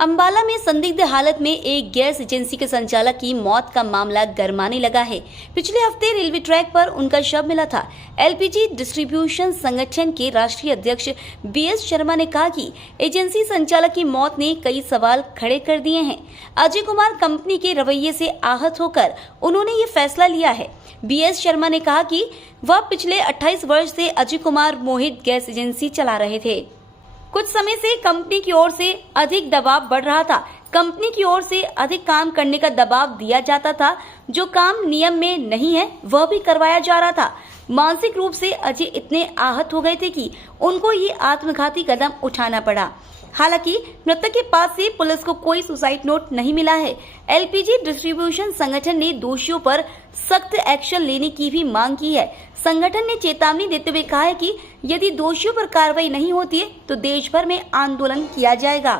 अंबाला में संदिग्ध हालत में एक गैस एजेंसी के संचालक की मौत का मामला गरमाने लगा है। पिछले हफ्ते रेलवे ट्रैक पर उनका शव मिला था। एलपीजी डिस्ट्रीब्यूशन संगठन के राष्ट्रीय अध्यक्ष बीएस शर्मा ने कहा कि एजेंसी संचालक की मौत ने कई सवाल खड़े कर दिए हैं। अजय कुमार कंपनी के रवैये से आहत होकर उन्होंने ये फैसला लिया है। बीएस शर्मा ने कहा कि वह पिछले 28 वर्ष से अजय कुमार मोहित गैस एजेंसी चला रहे थे। कुछ समय से कंपनी की ओर से अधिक दबाव बढ़ रहा था। कंपनी की ओर से अधिक काम करने का दबाव दिया जाता था। जो काम नियम में नहीं है वह भी करवाया जा रहा था। मानसिक रूप से अजय इतने आहत हो गए थे कि उनको ये आत्मघाती कदम उठाना पड़ा। हालांकि मृतक के पास से पुलिस को कोई सुसाइड नोट नहीं मिला है। एलपीजी डिस्ट्रीब्यूशन संगठन ने दोषियों पर सख्त एक्शन लेने की भी मांग की है। संगठन ने चेतावनी देते हुए कहा है कि यदि दोषियों पर कार्रवाई नहीं होती है तो देश भर में आंदोलन किया जाएगा।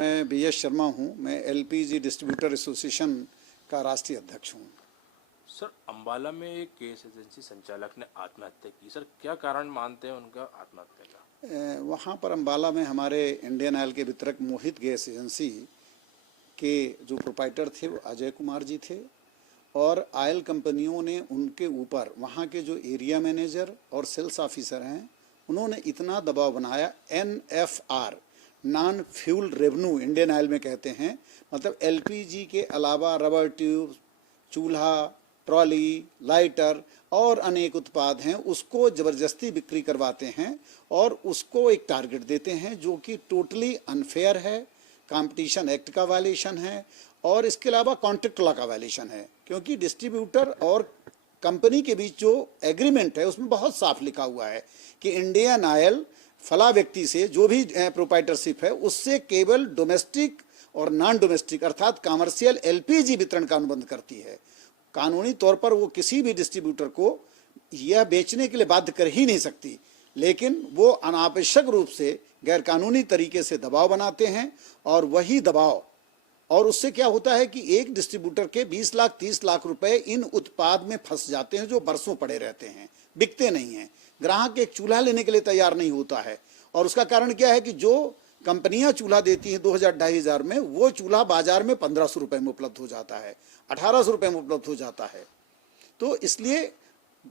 मैं बीएस शर्मा हूं। मैं एलपीजी डिस्ट्रीब्यूटर एसोसिएशन का राष्ट्रीय अध्यक्ष हूं। सर, अंबाला में एक गैस एजेंसी संचालक ने आत्महत्या की। सर, क्या कारण मानते हैं उनका आत्महत्या का? वहाँ पर अंबाला में हमारे इंडियन ऑयल के वितरक मोहित गैस एजेंसी के जो प्रोप्राइटर थे वो अजय कुमार जी थे और ऑयल कंपनियों ने उनके ऊपर, वहाँ के जो एरिया मैनेजर और सेल्स ऑफिसर हैं, उन्होंने इतना दबाव बनाया। NFR non fuel revenue Indian oil में कहते हैं, मतलब एलपीजी के अलावा रबर ट्यूब, चूल्हा, ट्रॉली, लाइटर और अनेक उत्पाद हैं, उसको ज़बरदस्ती बिक्री करवाते हैं और उसको एक टारगेट देते हैं जो कि टोटली अनफेयर है, कंपटीशन एक्ट का वायलेशन है और इसके अलावा कॉन्ट्रैक्ट लॉ का वायलेशन है। क्योंकि डिस्ट्रीब्यूटर और कंपनी के बीच जो एग्रीमेंट है उसमें बहुत साफ लिखा हुआ है कि इंडियन ऑयल फला व्यक्ति से जो भी प्रोप्राइटरशिप है उससे केवल डोमेस्टिक और नॉन डोमेस्टिक अर्थात कमर्शियल एलपीजी वितरण का अनुबंध करती है। कानूनी तौर पर वो किसी भी डिस्ट्रीब्यूटर को यह बेचने के लिए बाध्य कर ही नहीं सकती, लेकिन वो अनावश्यक रूप से गैरकानूनी तरीके से दबाव बनाते हैं और वही दबाव, और उससे क्या होता है कि एक डिस्ट्रीब्यूटर के 20 लाख 30 लाख रुपए इन उत्पाद में फंस जाते हैं जो बरसों पड़े रहते हैं, बिकते नहीं हैं। ग्राहक एक चूल्हा लेने के लिए तैयार नहीं होता है और उसका कारण क्या है कि जो कंपनियां चूल्हा देती हैं 2000-2500 में, वो चूल्हा बाजार में 1500 रुपए में उपलब्ध हो जाता है, 1800 रुपए में उपलब्ध हो जाता है। तो इसलिए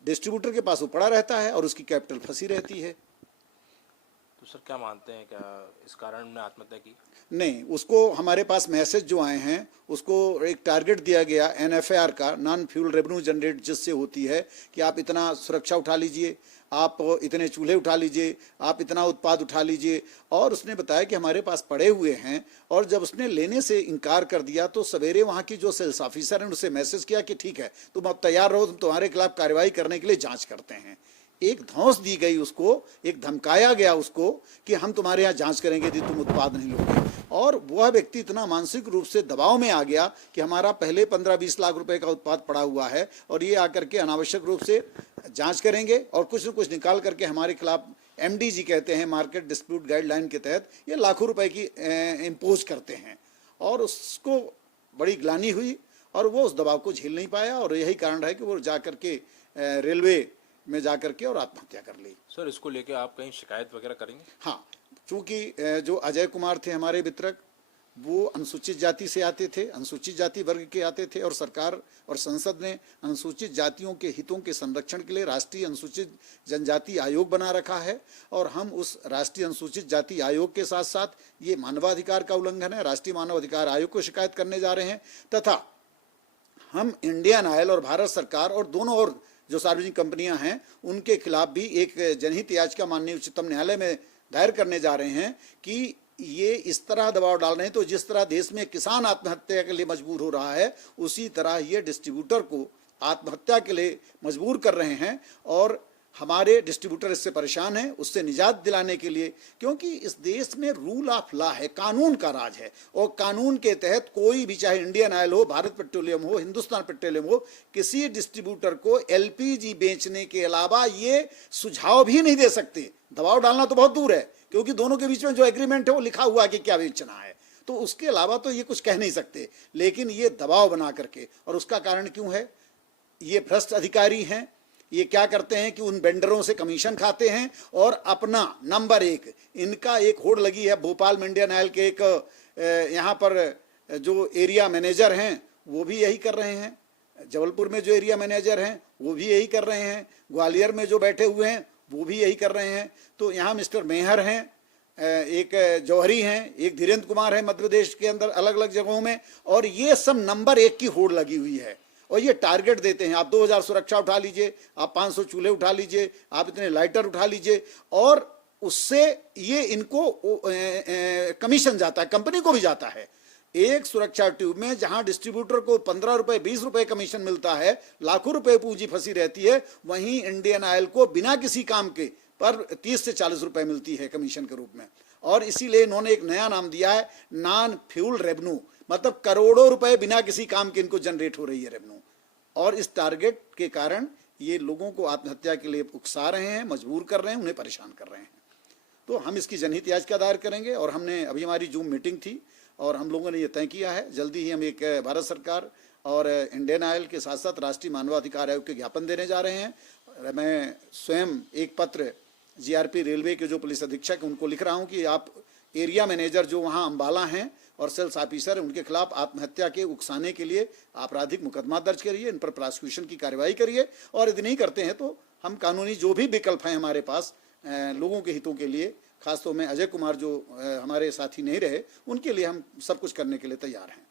डिस्ट्रीब्यूटर के पास वो पड़ा रहता है और उसकी कैपिटल फंसी रहती है। तो सर, क्या मानते हैं, क्या इस कारण ने आत्महत्या की? नहीं, उसको हमारे पास मैसेज जो आए हैं उसको एक टारगेट दिया गया NFR का, नॉन फ्यूल रेवेन्यू जनरेट, जिससे होती है कि आप इतना सुरक्षा उठा लीजिए, आप इतने चूल्हे उठा लीजिए, आप इतना उत्पाद उठा लीजिए। और उसने बताया कि हमारे पास पड़े हुए हैं और जब उसने लेने से इनकार कर दिया तो सवेरे वहाँ की जो सेल्स ऑफिसर हैं उनसे मैसेज किया कि ठीक है तुम अब तैयार रहो, तुम तुम्हारे खिलाफ कार्रवाई करने के लिए जाँच करते हैं। एक धौंस दी गई उसको, एक धमकाया गया उसको कि हम तुम्हारे यहाँ जांच करेंगे यदि तुम उत्पाद नहीं लोगे। और वह व्यक्ति इतना मानसिक रूप से दबाव में आ गया कि हमारा पहले 15-20 लाख रुपए का उत्पाद पड़ा हुआ है और ये आकर के अनावश्यक रूप से जांच करेंगे और कुछ न कुछ निकाल करके हमारे खिलाफ, MDG कहते हैं, मार्केट डिस्प्यूट गाइडलाइन के तहत, ये लाखों रुपए की इम्पोज करते हैं। और उसको बड़ी ग्लानि हुई और वो उस दबाव को झेल नहीं पाया और यही कारण है कि वो जा करके रेलवे में जाकर के और आत्महत्या कर ली। सर, इसको लेके आप कहीं शिकायत वगैरह करेंगे? हाँ, चूंकि जो अजय कुमार थे हमारे वितरक, वो अनुसूचित जाति से आते थे, अनुसूचित जाति वर्ग के आते थे और सरकार और संसद ने अनुसूचित जातियों के हितों के संरक्षण के लिए राष्ट्रीय अनुसूचित जनजाति आयोग बना रखा है और हम उस राष्ट्रीय अनुसूचित जाति आयोग के साथ साथ ये मानवाधिकार का उल्लंघन है, राष्ट्रीय मानवाधिकार आयोग को शिकायत करने जा रहे हैं। तथा हम इंडियन ऑयल और भारत सरकार और दोनों और जो सार्वजनिक कंपनियां हैं उनके खिलाफ भी एक जनहित याचिका माननीय उच्चतम न्यायालय में दायर करने जा रहे हैं कि ये इस तरह दबाव डाल रहे हैं। तो जिस तरह देश में किसान आत्महत्या के लिए मजबूर हो रहा है, उसी तरह ये डिस्ट्रीब्यूटर को आत्महत्या के लिए मजबूर कर रहे हैं और हमारे डिस्ट्रीब्यूटर इससे परेशान है। उससे निजात दिलाने के लिए, क्योंकि इस देश में रूल ऑफ लॉ है, कानून का राज है और कानून के तहत कोई भी, चाहे इंडियन ऑयल हो, भारत पेट्रोलियम हो, हिंदुस्तान पेट्रोलियम हो, किसी डिस्ट्रीब्यूटर को एलपीजी बेचने के अलावा ये सुझाव भी नहीं दे सकते। दबाव डालना तो बहुत दूर है, क्योंकि दोनों के बीच में जो एग्रीमेंट है वो लिखा हुआ है कि क्या बेचना है, तो उसके अलावा तो ये कुछ कह नहीं सकते। लेकिन ये दबाव बना करके, और उसका कारण क्यों है? ये भ्रष्ट अधिकारी हैं। ये क्या करते हैं कि उन वेंडरों से कमीशन खाते हैं और अपना नंबर एक, इनका एक होड़ लगी है भोपाल में इंडियन ऑयल के एक यहाँ पर जो एरिया मैनेजर हैं वो भी यही कर रहे हैं, जबलपुर में जो एरिया मैनेजर हैं वो भी यही कर रहे हैं, ग्वालियर में जो बैठे हुए हैं वो भी यही कर रहे हैं। तो यहाँ मिस्टर मेहर हैं, एक जौहरी हैं, एक धीरेन्द्र कुमार है मध्य प्रदेश के अंदर अलग अलग जगहों में, और ये सब नंबर 1 की होड़ लगी हुई है। और ये टारगेट देते हैं, आप 2000 सुरक्षा उठा लीजिए, आप 500 चूल्हे उठा लीजिए, आप इतने लाइटर उठा लीजिए, और उससे ये इनको कमीशन जाता है, कंपनी को भी जाता है। एक सुरक्षा ट्यूब में जहां डिस्ट्रीब्यूटर को 15 रुपए 20 रुपए कमीशन मिलता है, लाखों रुपए पूंजी फंसी रहती है, वहीं इंडियन ऑयल को बिना किसी काम के पर 30 से 40 रुपए मिलती है कमीशन के रूप में। और इसीलिए इन्होंने एक नया नाम दिया है, नॉन फ्यूल रेवेन्यू, मतलब करोड़ों रुपए बिना किसी काम के इनको जनरेट हो रही है रेवेन्यू। और इस टारगेट के कारण ये लोगों को आत्महत्या के लिए उकसा रहे हैं, मजबूर कर रहे हैं, उन्हें परेशान कर रहे हैं। तो हम इसकी जनहित याचिका दायर करेंगे, और हमने अभी हमारी जूम मीटिंग थी और हम लोगों ने ये तय किया है, जल्दी ही हम एक भारत सरकार और इंडियन ऑयल के साथ साथ राष्ट्रीय मानवाधिकार आयोग के ज्ञापन देने जा रहे हैं। मैं स्वयं एक पत्र जीआरपी रेलवे के जो पुलिस अधीक्षक हैं उनको लिख रहा हूं कि आप एरिया मैनेजर जो वहां अंबाला हैं और सेल्स ऑफिसर उनके खिलाफ आत्महत्या के उकसाने के लिए आपराधिक मुकदमा दर्ज करिए, इन पर प्रोसिक्यूशन की कार्रवाई करिए, और यदि नहीं करते हैं तो हम कानूनी जो भी विकल्प हैं हमारे पास लोगों के हितों के लिए, खासतौर में अजय कुमार जो हमारे साथी नहीं रहे, उनके लिए हम सब कुछ करने के लिए तैयार हैं।